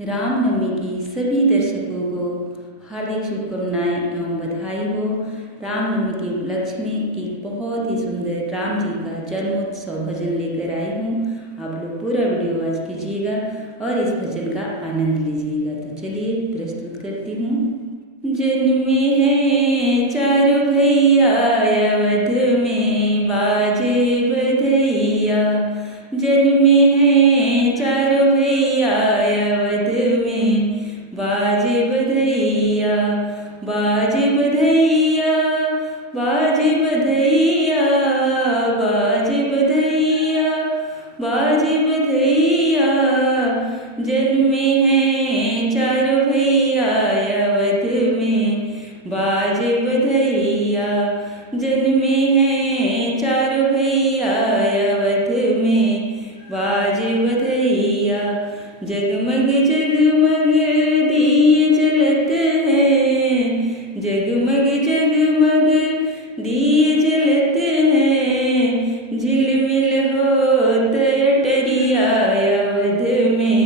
रामनवमी की सभी दर्शकों को हार्दिक शुभकामनाएं एवं बधाई हो। रामनवमी के उपलक्ष्य में एक बहुत ही सुंदर राम जी का जन्मोत्सव भजन लेकर आई हूँ। आप लोग पूरा वीडियो वॉच कीजिएगा और इस भजन का आनंद लीजिएगा। तो चलिए प्रस्तुत करती हूँ। जन्मे हैं चारों भैया अवध में बाजे बधैया, जन्मे हैं चारों भैया अवध में बाजे बधैया, बाजे बधैया, बाजे बधैया, बाजे बधैया, बाजे बधैया, जन्मे हैं चारों भैया अवध में बाजे बधैया, जन्मे हैं चारों भैया अवध में बाजे बधैया। जगमग जगमग दिए जलत हैं, जगमग जगमग दिए जलत हैं, झिलमिल होत अटरिया अवध में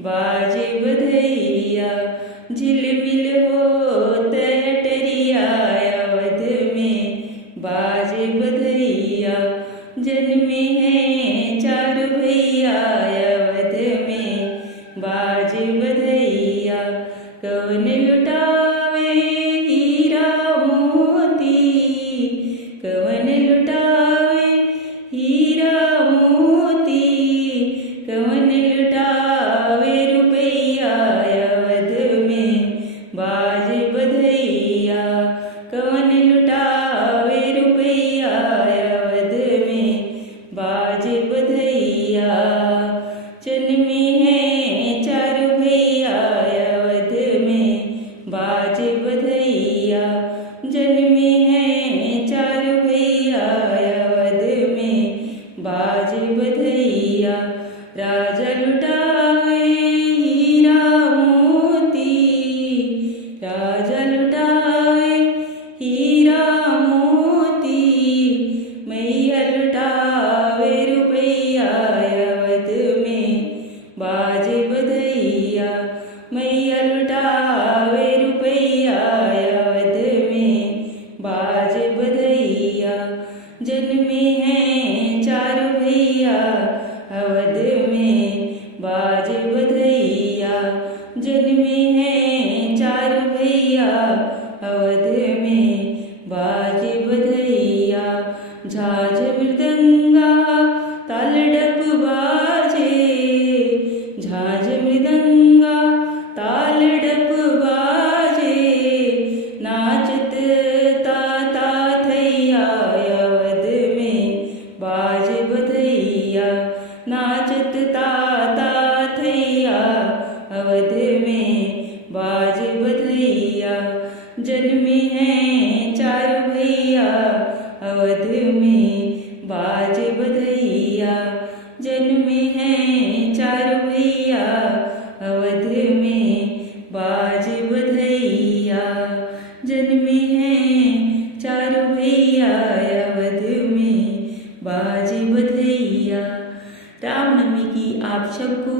बाजे बधैया, झिलमिल होत अटरिया अवध में बाजे बधैया। जन्मे हैं चारों भैया अवध में बाजे बधैया। कौन लुटावे हीरा मोती, कौन लुटावे हीरा मोती, कौन लुटावे रुपैया अवध में बाजे बधैया, कौन लुटावे रुपैया अवध में बाजे बधैया। जन्मे हैं चारों भैया अवध में बाजे बधैया, जन्मे हैं चारों भैया अवध में बाजे बधैया। राजा लुटावे हीरा मोती, राजा लुटावे हीरा मोती, मैया लुटावे रुपैया अवध में बाजे बधैया, मैया लुटावे रुपैया अवध में बाजे बधैया। जन्मे हैं चारों भैया अवध में बाजे बधैया, जन्मे हैं चारों भैया अवध में बाजे बधैया। झांझ मृदंगा ताल डप बाजे, झांझ मृदंगा ताल डप बाजे, नाचत ताता थैया अवध में बाजे बधैया, नाचत ताता थैया अवध में बाजे बधैया। जन्मे हैं चारों भैया अवध में बाजे बधैया, जन्मे हैं चारों भैया अवध में बाजे बधैया, जन्मे हैं चारों भैया अवध में बाजे बधैया। रामनवमी की आप सबको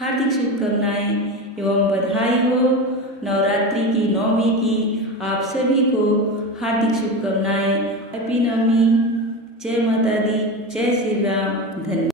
हार्दिक शुभकामनाएं एवं बधाई हो। नवरात्रि की नवमी की आप सभी को हार्दिक शुभकामनाएं। हैप्पी नवमी। जय माता दी, जय श्री राम। धन्यवाद।